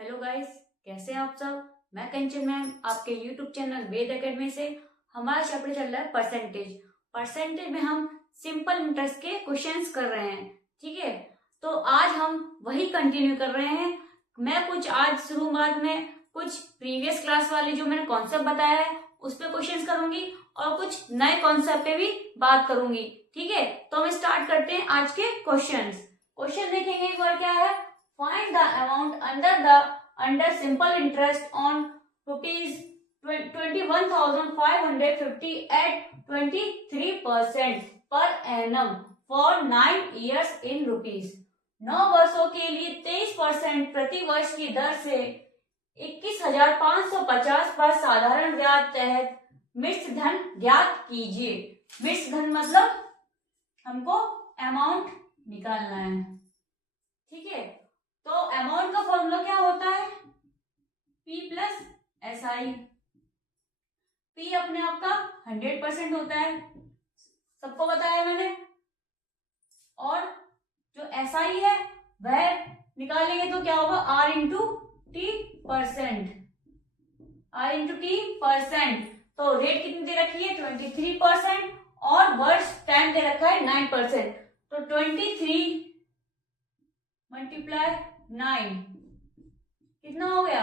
Hello guys, कैसे हैं आप सब। मैं कंचन मैम आपके यूट्यूब चैनल वेद एकेडमी से। हमारा चैप्टर चल रहा है परसेंटेज में हम सिंपल इंटरेस्ट के क्वेश्चंस कर रहे हैं। ठीक है, तो आज हम वही कंटिन्यू कर रहे हैं। मैं कुछ आज शुरुआत में कुछ प्रीवियस क्लास वाले जो मैंने कॉन्सेप्ट बताया है उस पर क्वेश्चंस करूंगी और कुछ नए कॉन्सेप्ट पे भी बात करूंगी। ठीक है, तो हम स्टार्ट करते हैं आज के क्वेश्चन देखेंगे एक बार क्या है। Find the amount under simple interest on rupees 21,550 at 23% per annum for 9 years in rupees। 9 वर्षों के लिए 23% प्रति वर्ष की दर से 21,550 पर साधारण ब्याज तहत मिश्र धन ज्ञात कीजिए। मिश्र धन मतलब हमको अमाउंट निकालना है। ठीक है, तो अमाउंट का फॉर्मूला क्या होता है, P प्लस SI। P अपने आप का 100% होता है, सबको बताया मैंने। और जो SI है वह निकालेंगे तो क्या होगा, R इंटू टी परसेंट। तो रेट कितनी दे रखी है, 23%, और वर्ष टाइम दे रखा है 9%। तो 23 मल्टीप्लाई 9 कितना हो गया,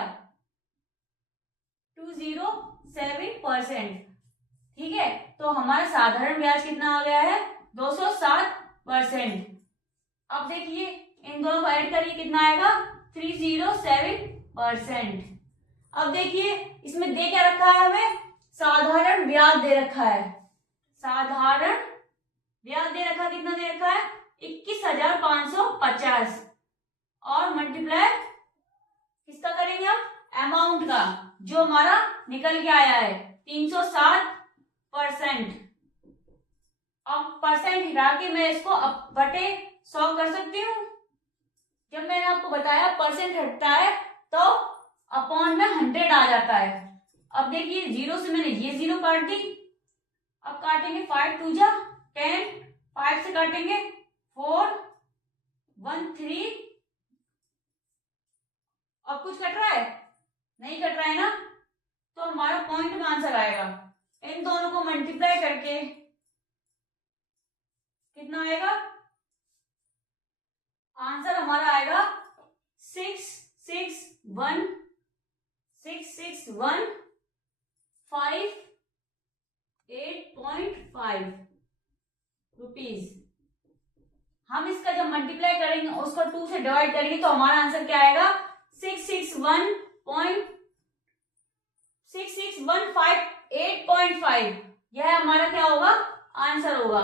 207%। ठीक है, तो हमारा साधारण ब्याज कितना आ गया है, 207%। अब देखिए इन दोनों को ऐड करिए, कितना आएगा, 307%। अब देखिए इसमें दे क्या रखा है, हमें साधारण ब्याज दे रखा है। साधारण ब्याज दे रखा, कितना दे रखा है, 21,550, और मल्टीप्लाई किसका करेंगे हम, अमाउंट का, जो हमारा निकल के आया है 307%। अब परसेंट हिला के मैं इसको बटे 100 कर सकती हूँ। जब मैंने आपको बताया परसेंट हटता है तो अपॉन में 100 आ जाता है। अब देखिए जीरो से मैंने ये जीरो काट दी। अब काटेंगे 5 2 जा 10, 5 से काटेंगे 4 1 3। अब कुछ कट रहा है, नहीं कट रहा है ना, तो हमारा पॉइंट में आंसर आएगा। इन दोनों को मल्टीप्लाई करके कितना आएगा, आंसर हमारा आएगा 661,585 रुपीज। हम इसका जब मल्टीप्लाई करेंगे उसको 2 से डिवाइड करेंगे तो हमारा आंसर क्या आएगा, 661,8.5। यह हमारा क्या होगा, आंसर होगा।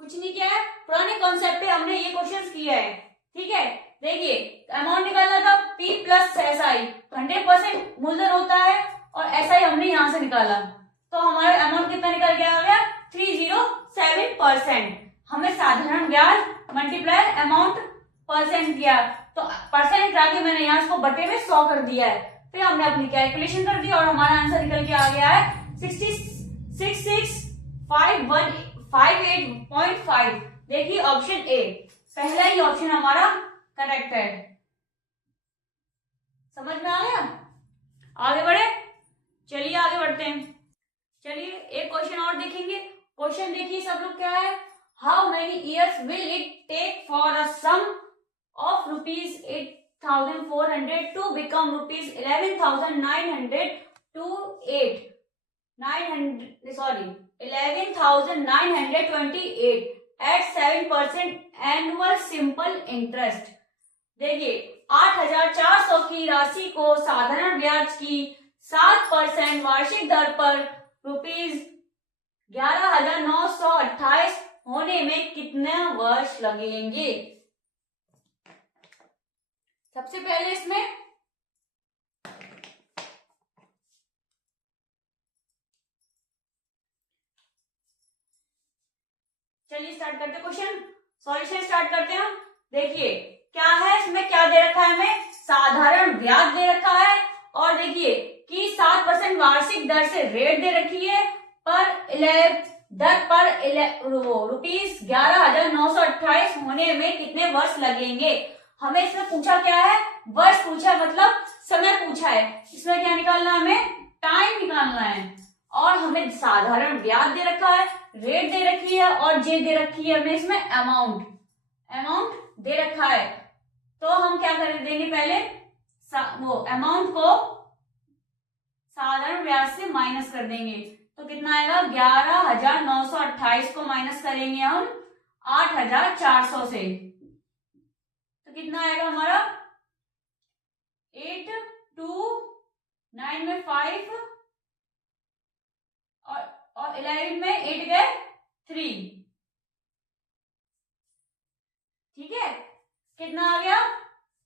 कुछ नहीं किया है, पुराने कॉन्सेप्ट पे हमने ये क्वेश्चंस किया है। ठीक है, देखिए अमाउंट निकालना था P प्लस SI, 100% मूलधन होता है, और SI हमने यहां से निकाला, तो हमारा अमाउंट कितना निकल के आ गया, 307%। हमें साधारण ब्याज मल्टीप्लाई अमाउंट परसेंट किया, तो परसेंट आगे मैंने यहाँ इसको बटे में 100 कर दिया है। फिर हमने अपनी कैलकुलेशन कर दी और हमारा आंसर निकल के आ गया है 66,585.5। देखिए ऑप्शन ए, पहला ही ऑप्शन हमारा करेक्ट है। समझ में आ गया, आगे बढ़े, चलिए आगे बढ़ते हैं। चलिए एक क्वेश्चन और देखेंगे। क्वेश्चन देखिए सब लोग, क्या है, how many years will it take for a sum of rupees 8,400 to become rupees 11,928 at 7% annual simple interest। देखिए 8,400 की राशि को साधारण ब्याज की 7% वार्षिक दर पर रुपीज 11,928 होने में कितने वर्ष लगेंगे। सबसे पहले इसमें चलिए स्टार्ट करते हैं, क्वेश्चन सॉल्यूशन स्टार्ट करते हैं। देखिए क्या है, इसमें क्या दे रखा है, हमें साधारण ब्याज दे रखा है, और देखिए कि 7% वार्षिक दर से रेट दे रखी है, पर रुपीज 11,928 होने में कितने वर्ष लगेंगे। हमें इसमें पूछा क्या है, वर्ष पूछा है, मतलब समय पूछा है। इसमें क्या निकालना है, हमें टाइम निकालना है। और हमें साधारण ब्याज दे रखा है, रेट दे रखी है और जे दे रखी है हमें इसमें अमाउंट दे रखा है। तो हम क्या कर देंगे, पहले वो अमाउंट को साधारण ब्याज से माइनस कर देंगे। तो कितना आएगा, 11,928 को माइनस करेंगे हम 8,400 से, तो कितना आएगा हमारा 8 2 9 में 5 और 11 में 8 गए 3। ठीक है, कितना आ गया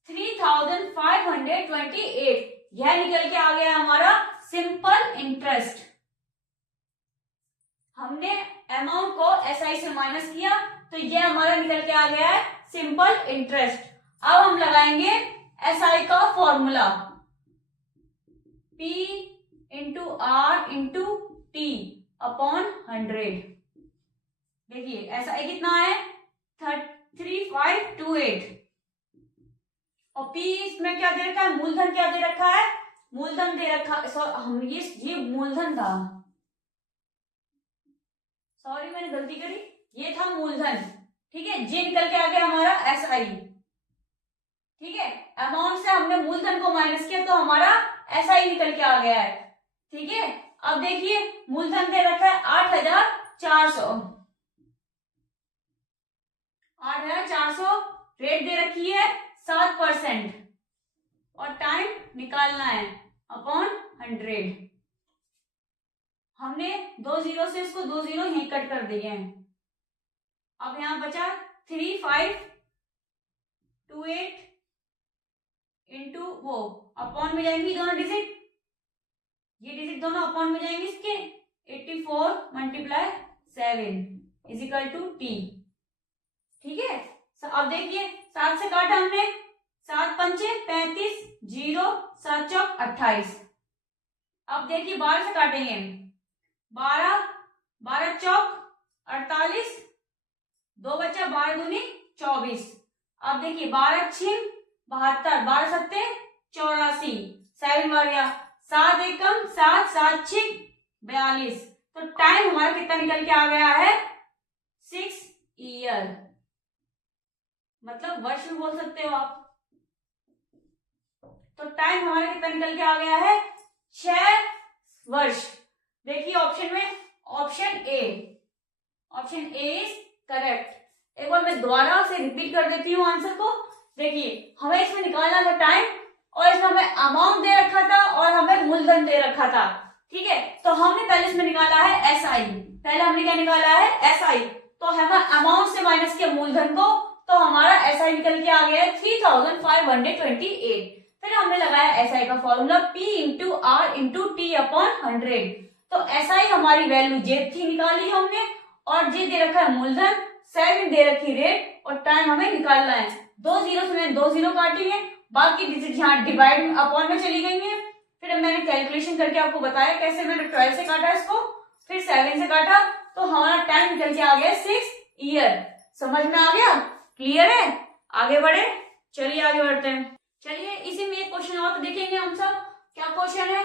3,528। यह निकल के आ गया हमारा सिंपल इंटरेस्ट। हमने अमाउंट को एसआई से माइनस किया तो यह हमारा निकल के आ गया है सिंपल इंटरेस्ट। अब हम लगाएंगे एसआई का formula, P into R into T upon 100। देखिए एसआई कितना है 3528 और P इसमें क्या दे रखा है, मूलधन क्या दे रखा है, मूलधन दे रखा हम ये मूलधन था, सॉरी मैंने गलती करी, ये था मूलधन। ठीक है, जे निकल के आ गया हमारा एसआई। ठीक है, अमाउंट से हमने मूलधन को माइनस किया तो हमारा एसआई निकल के आ गया है। ठीक है, अब देखिए मूलधन दे रखा है 8,400, रेट दे रखी है 7% और टाइम निकालना है अपॉन 100। हमने 2 जीरो से इसको 2 जीरो यहीं कट कर दिए हैं। अब यहां बचा 3528 इंटू वो अपॉन में जाएंगी दोनों डिजिट, ये डिजिट दोनों अपॉन में जाएंगे इसके 84 multiply 7 is equal to T. ठीक है, अब देखिए 7 से काटा हमने, 7 पंचे 35, 0 7 चौक 28। अब देखिए 12 से काटेंगे, 12 चौक 48, 2 बचा 12 दूनी 24। अब देखिए 12 छिम 72, 12 सत्ते 84, 7 बार गया, 7 एकम 7, 7 छिम 42। तो टाइम हमारा कितना निकल के आ गया है 6 ईयर, मतलब वर्ष भी बोल सकते हो आप। तो टाइम हमारा कितना निकल के आ गया है 6 वर्ष। देखिए ऑप्शन में ऑप्शन ए इज करेक्ट। एक बार मैं दोबारा से रिपीट कर देती हूँ आंसर को। देखिए हमें इसमें निकालना था टाइम और इसमें हमें अमाउंट दे रखा था और हमें मूलधन दे रखा था। ठीक है, तो हमने पहले इसमें निकाला है एसआई, पहले हमने क्या निकाला है एसआई, तो हमें अमाउंट से माइनस किया मूलधन को, तो हमारा एसआई निकल के आ गया है 3,528। फिर हमने लगाया एसआई का formula P into R into T upon 100। तो एसआई हमारी वैल्यू जे थी, निकाली हमने, और जे दे रखा है मूलधन, 7 दे रखी रेट और टाइम हमें निकालना है। 2 जीरो से मैंने 2 जीरो काटी है, बाकी डिजिट यहाँ डिवाइड अपॉन में चली गई है। फिर मैंने कैलकुलेशन करके आपको बताया कैसे, मैंने 12 से काटा इसको, फिर 7 से काटा, तो हमारा टाइम निकल के आ गया 6 ईयर। समझ में आ गया, क्लियर है? आगे बढ़े, चलिए आगे बढ़ते हैं। चलिए इसी में एक क्वेश्चन और देखेंगे हम सब। क्या क्वेश्चन है,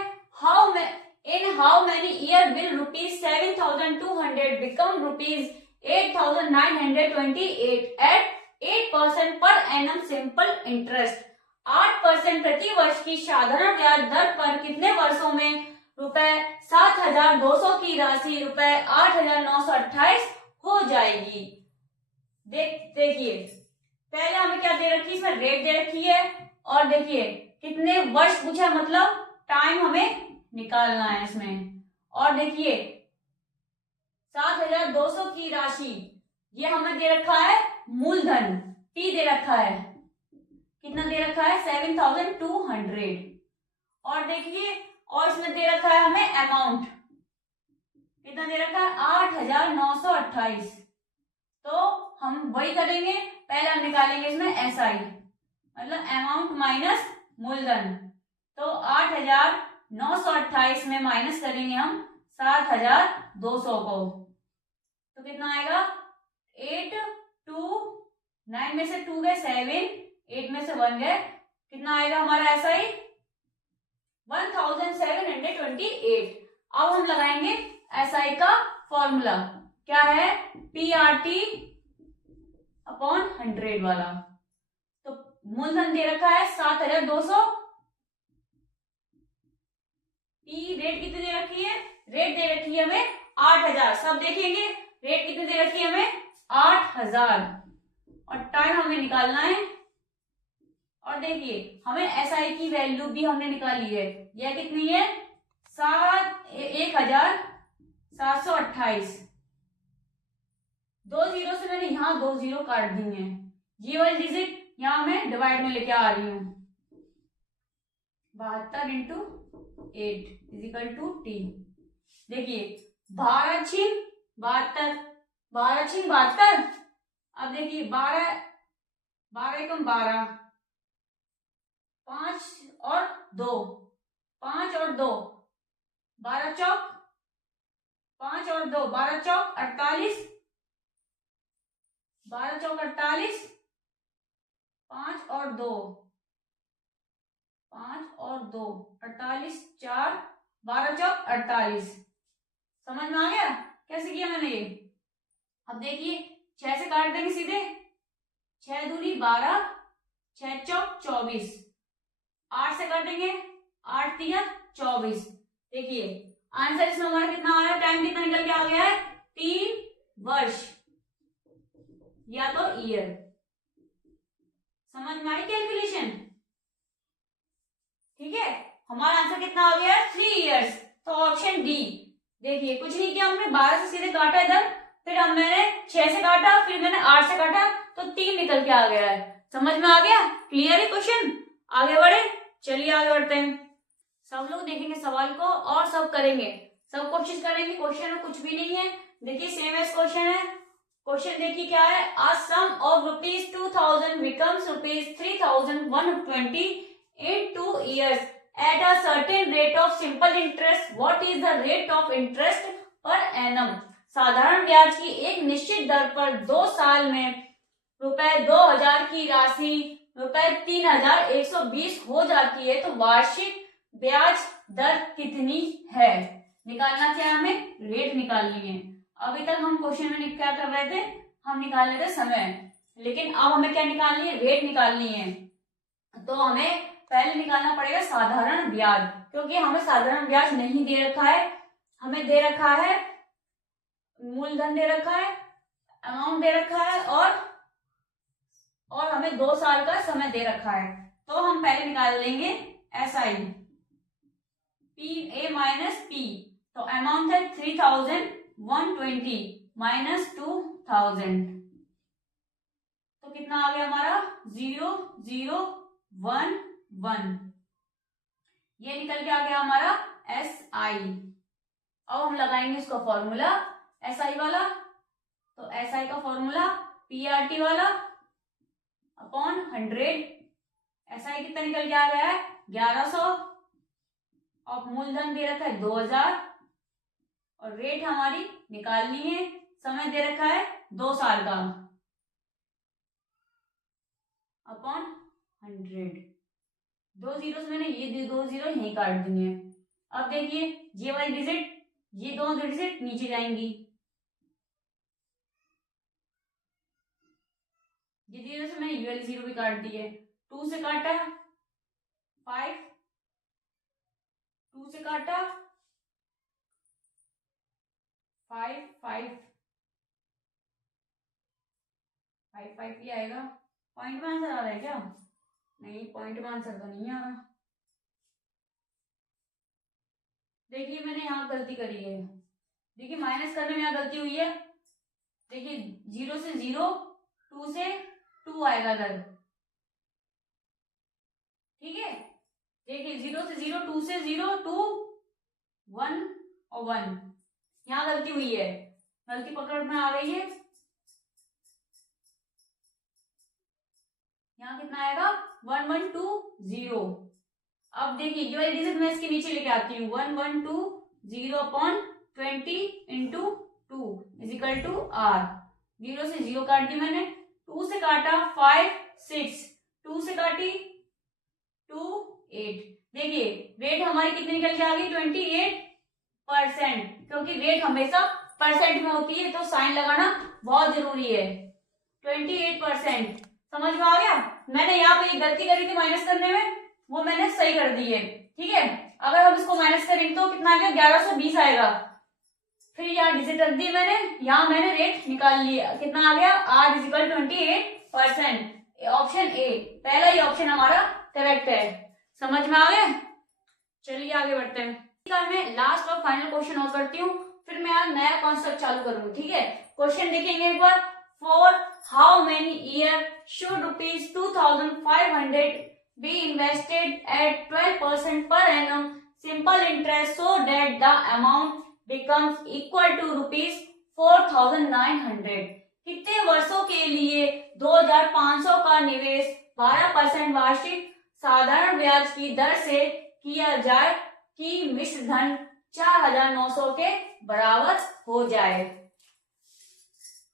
in how many year will rupees 7,200 become rupees 8,928 at 8% per annum simple interest। 8% प्रति वर्ष की साधारण ब्याज दर पर कितने वर्षों में रुपए 7,200 की राशि रुपए 8,928 हो जाएगी। देखिए पहले हमें क्या दे रखी है, इसमें रेट दे रखी है और देखिए कितने वर्ष पूछा, मतलब टाइम हमें निकालना है इसमें। और देखिए 7,200 की राशि, ये हमें दे रखा है मूलधन, P दे रखा है, कितना दे रखा है 7,200। और देखिए और इसमें दे रखा है हमें अमाउंट, कितना दे रखा है 8,928। तो हम वही करेंगे, पहले हम निकालेंगे इसमें एसआई, मतलब अमाउंट माइनस मूलधन। तो 8,928 में माइनस करेंगे हम 7,200 को, तो कितना आएगा 8 2 9 में से 2 गए 7, 8 में से 1 गए, कितना आएगा हमारा SI 1728। अब हम लगाएंगे SI का फॉर्मूला, क्या है, PRT अपॉन 100 वाला। तो मूलधन दे रखा है 7200, P रेट कितनी दे रखी है, रेट दे रखी है हमें 8000, सब देखेंगे रेट कितनी दे रखी है हमें 8000, और टाइम हमें निकालना है। और देखिए हमें SI की वैल्यू भी हमने निकाली है, यह कितनी है 1728। 2 जीरो से मैंने यहाँ 2 जीरो काट दी है, ये वाली डिजिट यहाँ मैं डिवाइड में लेके आ रही हूँ, 72 इंटू 8 इजिकल टू T। देखिए 12 छीन 72, 12 छीन 72। अब देखिए 12 एकम 12, 5 और 2, 5 और 2 12 चौक, 5 और 2 12 चौक 48, 12 चौक 48, 5 और 2 48, 4 12 चौक 48। समझ में आ गया कैसे किया मैंने ये। अब देखिए 6 से काट देंगे सीधे, 6 दूनी 12, 6 चौक 24, 8 से काट देंगे, 8 तिया 24। देखिए आंसर इसमें हमारा कितना आया, टाइम कितना निकल के आ गया है 3 वर्ष या तो ईयर। समझ में आई कैलकुलेशन, ठीक है। हमारा आंसर कितना आ गया 3 इयर्स, तो ऑप्शन डी। देखिए कुछ नहीं किया हमने, 12 से सीधे काटा इधर, फिर हम मैंने 6 से काटा, फिर मैंने 8 से काटा, तो 3 निकल के आ गया है। समझ में आ गया, क्लियर है क्वेश्चन। आगे बढ़े, चलिए आगे बढ़ते हैं। सब लोग देखेंगे सवाल को और सब करेंगे, सब कोशिश करेंगे, क्वेश्चन में कुछ भी नहीं है। देखिए सेम एज क्वेश्चन है, क्वेश्चन देखिए क्या है, a sum of ₹2000 becomes ₹3120 in 2 years at a certain rate of simple interest. What is the rate of interest per annum? साधारण ब्याज की एक निश्चित दर पर 2 साल में ₹2000 की राशि ₹3120 हो जाती है, तो वार्षिक ब्याज दर कितनी है। निकालना क्या है, हमें रेट निकालनी है। अभी तक हम क्वेश्चन में क्या कर रहे थे, हम निकाल रहे थे समय, लेकिन अब हमें क्या निकालनी है, रेट निकालनी है। तो हमें पहले निकालना पड़ेगा साधारण ब्याज, क्योंकि हमें साधारण ब्याज नहीं दे रखा है, हमें दे रखा है मूलधन दे रखा है, अमाउंट दे रखा है, और हमें 2 साल का समय दे रखा है। तो हम पहले निकाल लेंगे SI PA माइनस P। तो अमाउंट है 3120 माइनस 2000, तो कितना आ गया हमारा 0011। ये निकल के आ गया हमारा SI। अब हम लगाएंगे इसका फॉर्मूला SI वाला, तो SI का फॉर्मूला PRT वाला अपॉन 100। SI कितना निकल के आ गया है 1100, और मूलधन दे रखा है 2000, और रेट हमारी निकालनी है, समय दे रखा है 2 साल का अपॉन 100। 2 जीरो से मैंने ये 2 जीरो यहीं काट दिए हैं। अब देखिए ये वाली डिजिट, ये दोनों डिजिट नीचे जाएंगी, ये जीरो से मैंने ये वाली जीरो भी काट दी है। 2 से काटा 5, 2 से काटा 5, 5 ही आएगा। पॉइंट में आंसर आ रहा है क्या, नहीं पॉइंट में आंसर तो नहीं आ रहा। देखिए मैंने यहाँ गलती करी है, देखिए माइनस करने में यहाँ गलती हुई है। देखिए 0 से 0, 2 से 2 आएगा इधर, ठीक है। देखिए 0 से 0, 2 से 0, 2, 1 और 1, यहाँ गलती हुई है, गलती पकड़ में आ रही है। यहाँ कितना आएगा 1120। अब देखिए ये वाली डिजिट मैं इसके नीचे लेके आती हूँ, 1120 upon 20 into 2 is equal to R। 0 से 0 काट दी मैंने, 2 से काटा 5, 6, 2 से काटी 2 8। देखिए रेट हमारी कितनी निकल के आ गई 28%, क्योंकि रेट हमेशा परसेंट में होती है तो साइन लगाना बहुत जरूरी है। 28% समझ में आ गया। मैंने यहाँ पे एक गलती करी थी माइनस करने में, वो मैंने सही कर दी है। ठीक है, अगर हम इसको माइनस करेंगे तो कितना आ गया 1120 आएगा। फिर यहाँ डिजिट रख दी मैंने, यहाँ मैंने रेट निकाल लिया, कितना आ गया R इजिकल 28%। ऑप्शन ए, पहला ही ऑप्शन हमारा करेक्ट है। समझ में आ गया। चलिए आगे बढ़ते हैं। मैं लास्ट और फाइनल क्वेश्चन और करती हूँ, फिर मैं आज नया कॉन्सेप्ट चालू करूंगी। ठीक है, क्वेश्चन देखेंगे एक बार। For how many year should ₹2500 be invested at 12% per annum simple interest so that the amount becomes equal to ₹4,900। कितने वर्षों के लिए 2500 का निवेश 12% वार्षिक साधारण ब्याज की दर से किया जाए कि मिश्र धन 4900 के बराबर हो जाए।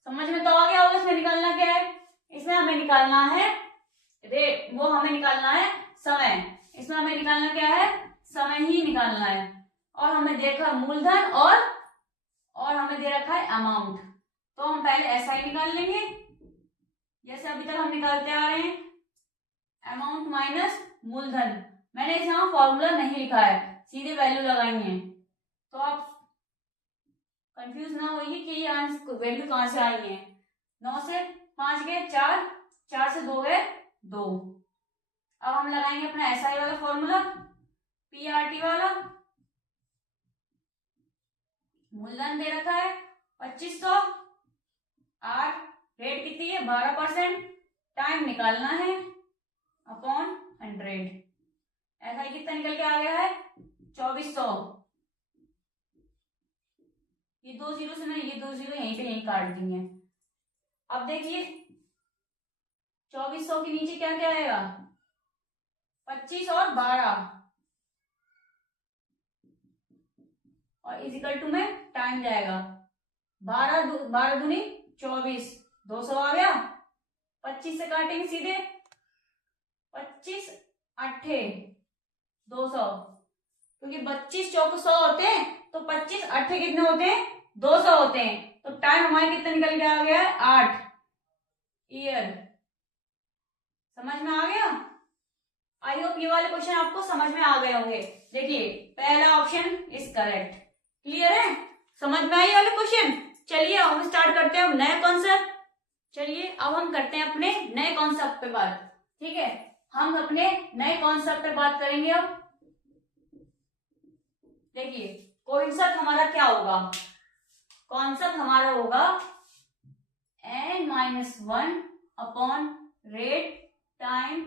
समझ में तो आ गया होगा। इसमें निकालना क्या है, इसमें हमें निकालना है रेट, वो हमें निकालना है समय। इसमें हमें निकालना क्या है, समय ही निकालना है। और हमें देखा मूलधन और हमें दे रखा है अमाउंट। तो हम पहले ऐसा ही निकाल लेंगे जैसे अभी तक हम निकालते आ रहे हैं, अमाउंट माइनस मूलधन। मैंने यहाँ फॉर्मूला नहीं लिखा है, सीधे वैल्यू लगाई है, तो आप कंफ्यूज ना होइए कि ये वैल्यू कहां से आई है। 9 से 5 गए 4, 4 से 2 गए 2। अब हम लगाएंगे अपना SI वाला फॉर्मूला, PRT वाला। मूलधन दे रखा है 2500, R रेट कितनी है 12%, टाइम निकालना है अपॉन 100। SI कितना निकल के आ गया है 2400। ये 2 जीरो से मैंने ये 2 जीरो यहीं पे यहीं काट दी है। अब देखिए 2400 के नीचे क्या क्या आएगा 25 और 12 और इजिकल टू में टाइम जाएगा 12 दूनी 24, 200 आ गया। 25 से काटेंगे सीधे 25 8 200, क्योंकि 25 चौक 100 होते हैं तो 25 8 कितने होते हैं 200 होते हैं। तो टाइम हमारे कितना निकल के आ गया है 8 ईयर। समझ में आ गया। आई होप ये वाले क्वेश्चन आपको समझ में आ गए होंगे। देखिए पहला ऑप्शन इज करेक्ट। क्लियर है, समझ में आई वाले क्वेश्चन। चलिए अब हम स्टार्ट करते हैं नया कॉन्सेप्ट। चलिए अब हम करते हैं अपने नए कॉन्सेप्ट पे बात। ठीक है, हम अपने नए कॉन्सेप्ट पे बात करेंगे। अब देखिए कॉन्सेप्ट हमारा क्या होगा, कॉन्सेप्ट हमारा होगा n-1 upon rate time,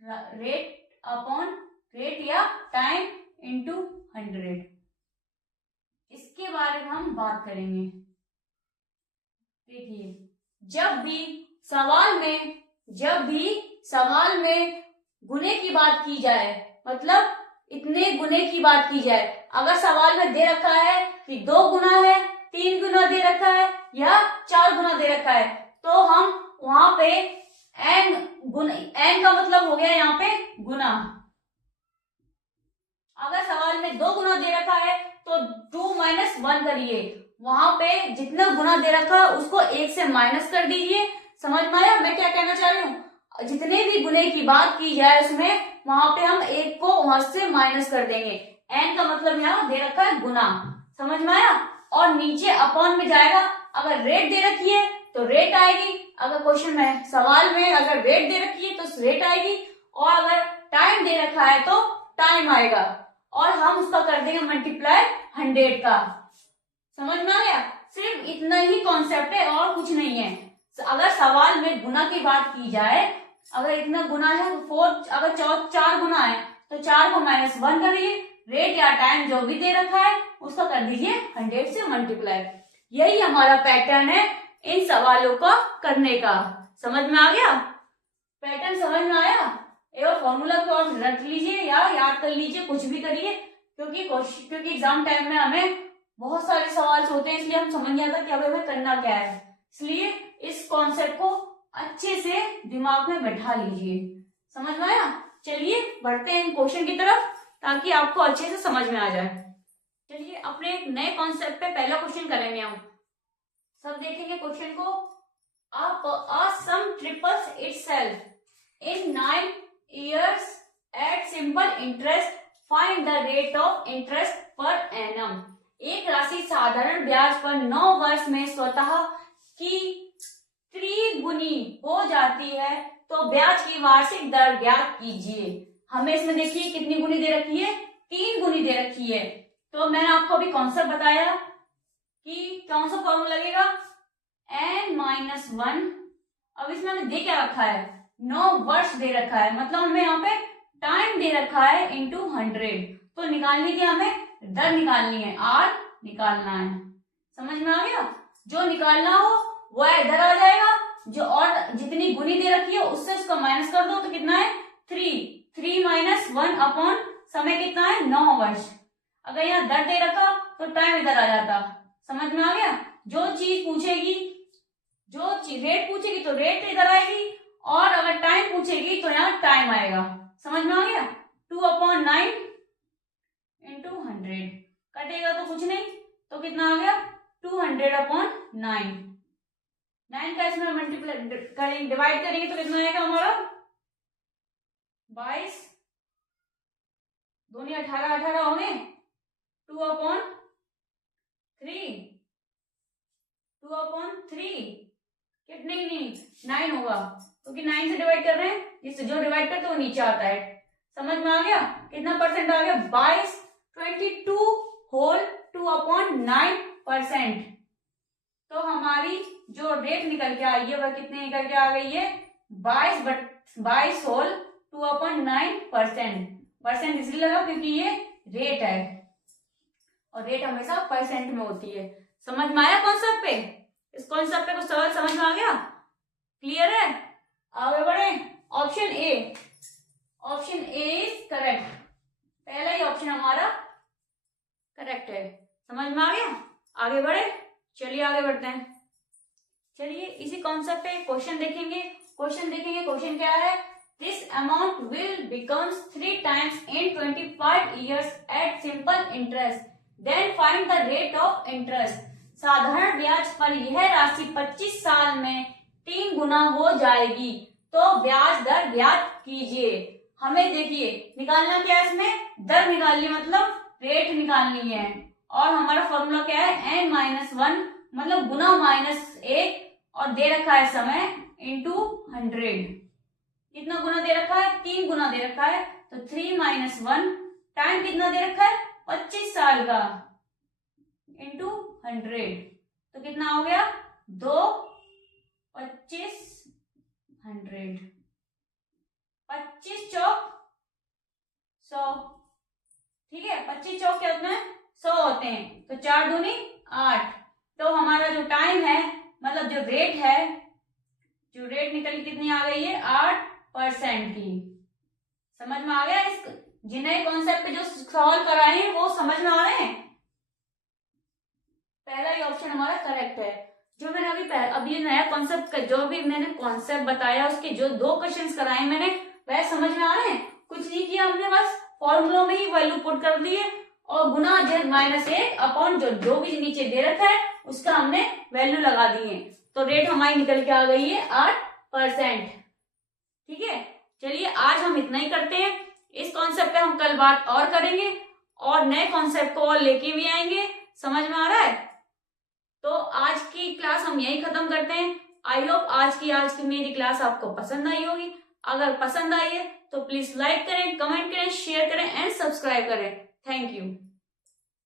rate upon rate या टाइम इंटू 100। इसके बारे में हम बात करेंगे। देखिए जब भी सवाल में गुने की बात की जाए, मतलब इतने गुने की बात की जाए, अगर सवाल में दे रखा है कि 2 गुना है, 3 गुना दे रखा है या 4 गुना दे रखा है, तो हम वहां पे n का मतलब हो गया यहाँ पे गुना। अगर सवाल में 2 गुना दे रखा है तो 2 - 1 करिए, वहां पे जितना गुना दे रखा है उसको 1 से माइनस कर दीजिए। समझ में आया मैं क्या कहना चाह रही हूँ। जितने भी गुने की बात की जाए उसमें वहां पे हम 1 को वहां से माइनस कर देंगे। n का मतलब यहाँ दे रखा है गुना। समझ में आया। और नीचे अपॉन में जाएगा, अगर रेट दे रखी है तो रेट आएगी, अगर क्वेश्चन में सवाल में अगर रेट दे रखी है तो रेट आएगी, और अगर टाइम दे रखा है तो टाइम आएगा, और हम उसका कर देंगे मल्टीप्लाई 100 का। समझ में आ गया। सिर्फ इतना ही कॉन्सेप्ट है और कुछ नहीं है। अगर सवाल में गुना की बात की जाए, अगर इतना गुना है तो 4, अगर 4 गुना है तो 4 को -1 करिए, रेट या टाइम जो भी दे रखा है उसका कर दीजिए 100 से मल्टीप्लाई। यही हमारा पैटर्न है इन सवालों का करने का। समझ में आ गया, पैटर्न समझ में आया। एवं फॉर्मूला को और रख लीजिए या याद कर लीजिए, कुछ भी करिए, क्योंकि एग्जाम टाइम में हमें बहुत सारे सवाल होते हैं, इसलिए हम समझ नहीं आता कि अब हमें करना क्या है। इसलिए इस कॉन्सेप्ट को अच्छे से दिमाग में बैठा लीजिए। समझ में आया? चलिए बढ़ते हैं क्वेश्चन की तरफ ताकि आपको अच्छे से समझ में आ जाए। चलिए अपने एक नए कॉन्सेप्ट पे पहला क्वेश्चन करेंगे हम। सब देखेंगे क्वेश्चन को। A sum triples itself in 9 years at simple interest. Find the rate of interest per annum. एक राशि साधारण ब्याज पर 9 वर्ष में स्वतः की त्रिगुनी हो जाती है तो ब्याज की वार्षिक दर ज्ञात कीजिए। हमें इसमें देखिए कितनी गुनी दे रखी है, 3 गुनी दे रखी है। तो मैंने आपको अभी कॉन्सेप्ट बताया कि कौन सा फॉर्मूला लगेगा, n-1। अब इसमें हमें दे क्या रखा है, 9 वर्ष दे रखा है, मतलब हमें यहाँ पे टाइम दे रखा है इंटू 100। तो निकालनी क्या, हमें दर निकालनी है, r निकालना है। समझ में आ गया? जो निकालना हो वो इधर आ जाएगा, जो और जितनी गुनी दे रखी है उससे उसका माइनस कर दो तो कितना है 3 माइनस 1 अपॉन समय कितना है 9 वर्ष। अगर यहाँ दर दे रखा तो टाइम इधर आ जाता। समझ में आ गया? जो चीज पूछेगी, जो रेट पूछेगी तो रेट इधर आएगी, और अगर टाइम पूछेगी तो यहाँ टाइम आएगा। समझ में आ गया? 2/9 इंटू 100 कटेगा तो कुछ नहीं, तो कितना आ गया 200/9। 9 का इसमें मल्टीप्लाई करेंगे, डिवाइड करेंगे तो कितना आएगा हमारा 22, दोनों 18 होंगे, 2/3 कितने नहीं 9 होगा, क्योंकि 9 से डिवाइड कर रहे हैं, जिससे जो डिवाइड करते हैं वो नीचे आता है। समझ में आ गया? कितना परसेंट आ गया 22, 22 होल 2/9%। तो हमारी जो रेट निकल के आई है वह कितने निकल के आ गई है 22 होल 2/9%। परसेंट इसलिए लगा क्योंकि ये रेट है और रेट हमेशा परसेंट में होती है। समझ में आया कॉन्सेप्ट पे? इस कॉन्सेप्ट पे कुछ सवाल समझ में आ गया? क्लियर है? आगे बढ़े। Option A is correct. पहला ही ऑप्शन हमारा करेक्ट है। समझ में आ गया? आगे बढ़े। चलिए आगे बढ़ते हैं। चलिए इसी कॉन्सेप्ट पे क्वेश्चन देखेंगे। क्वेश्चन क्या है, this amount will becomes 3 times in 25 years at simple interest, then find the rate of interest। साधारण ब्याज पर यह राशि 25 साल में 3 गुना हो जाएगी तो ब्याज दर ज्ञात कीजिए। हमें देखिए निकालना क्या है, इसमें दर निकालनी मतलब रेट निकालनी है, और हमारा फॉर्मूला क्या है n-1 मतलब गुना -1, और दे रखा है समय इंटू 100। कितना गुना दे रखा है 3 गुना दे रखा है, तो 3 - 1। टाइम कितना दे रखा है 25 साल का इंटू 100, तो कितना हो गया 2 25 100, 25 चौक 100। ठीक है, 25 चौक क्या होते हैं 100 होते हैं, तो 4 दूनी 8। तो हमारा जो टाइम है मतलब जो रेट है, जो रेट निकल कितनी आ गई है 8% की। समझ में आ गया? इस जिन्हें कॉन्सेप्ट पे जो सवाल कराए हैं वो समझ में आ रहे हैं? पहला ही ऑप्शन हमारा करेक्ट है। जो मैंने अभी नया कॉन्सेप्ट का जो भी मैंने कॉन्सेप्ट बताया उसके जो 2 क्वेश्चंस कराए मैंने, वह समझ में आ रहे हैं? कुछ नहीं किया हमने, बस फॉर्मूलों में ही वैल्यू पुट कर दी है और गुना -1 अपॉन जो भी नीचे दे रखा है उसका हमने वैल्यू लगा दी है, तो रेट हमारी निकल के आ गई है 8%। ठीक है, चलिए आज हम इतना ही करते हैं। इस कॉन्सेप्ट पे हम कल बात और करेंगे और नए कॉन्सेप्ट को और लेके भी आएंगे। समझ में आ रहा है? तो आज की क्लास हम यही खत्म करते हैं। आई होप आज की मेरी क्लास आपको पसंद आई होगी। अगर पसंद आई है तो प्लीज लाइक करें, कमेंट करें, शेयर करें एंड सब्सक्राइब करें। Thank you.